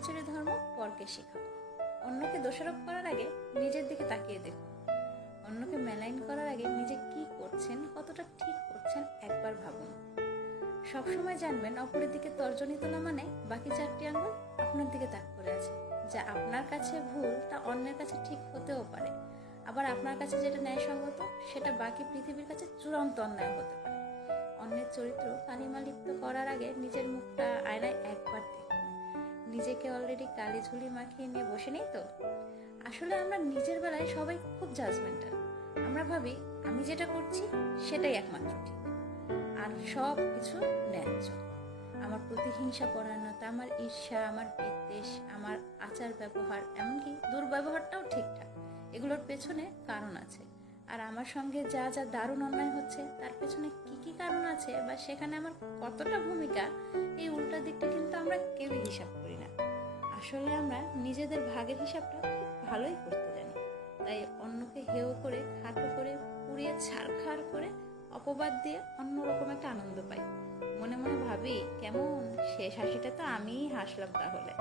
হচ্ছে ধর্ম, পরকে শেখাও। অন্যকে দোষারোপ করার আগে নিজের দিকে তাকিয়ে দেখুন। অন্যকে মেলাইন করার আগে নিজে কি করছেন, কতটা ঠিক করছেন একবার ভাবুন। সবসময় জানবেন অপরের দিকে তর্জনী তোলা মানে বাকি 4টি আঙ্গুল আপনার দিকে তাক করে আছে। যা আপনার কাছে ভুল তা অন্যের কাছে ঠিক হতেও পারে, আবার আপনার কাছে যেটা ন্যায়সঙ্গত সেটা বাকি পৃথিবীর কাছে চূড়ান্ত অন্যায় হতে পারে। অন্যের চরিত্র কালিমা লিপ্ত করার আগে নিজের মুখটা আয়নায় একবার দেখুন। নিজেকে অলরেডি কালি ঝুলি মাখিয়ে নিয়ে বসে নেই তো? আসলে আমরা নিজের বেলায় সবাই খুব জাজমেন্টাল। আমরা ভাবি আমি যেটা করছি সেটাই একমাত্র ঠিক, আর সব কিছু ন্যায্য। আমার প্রতিহিংসা পরায়ণতা, আমার ঈর্ষা, আমার বিদ্বেষ, আমার আচার ব্যবহার, এমনকি দুর্ব্যবহারটাও ঠিকঠাক। এগুলোর পেছনে কারণ আছে। আর আমার সঙ্গে যা যা দারুণ অন্যায় হচ্ছে তার পেছনে কি কি কারণ আছে বা সেখানে আমার কতটা ভূমিকা, এই উল্টা দিকটা কিন্তু আমরা কেউই হিসাব করি না। আসলে আমরা নিজেদের ভাগের হিসাবটা খুব ভালোই করতে জানি। তাই অন্যকে হেয় করে, খাটো করে, পুড়িয়ে ছাড়খাড় করে, অপবাদ দিয়ে অন্যরকম একটা আনন্দ পাই। মনে মনে ভাবি কেমন শেষ হাসিটা তো আমিই হাসলাম তাহলে।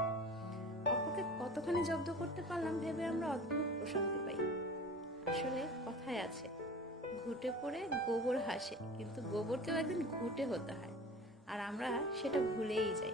অপরকে কতখানি জব্দ করতে পারলাম ভেবে আমরা অদ্ভুত প্রশান্তি পাই। আসলে কথায় আছে, ঘুটে পড়ে গোবর হাসে, কিন্তু গোবরকেও একদিন ঘুটে হতে হয়, আর আমরা সেটা ভুলেই যাই।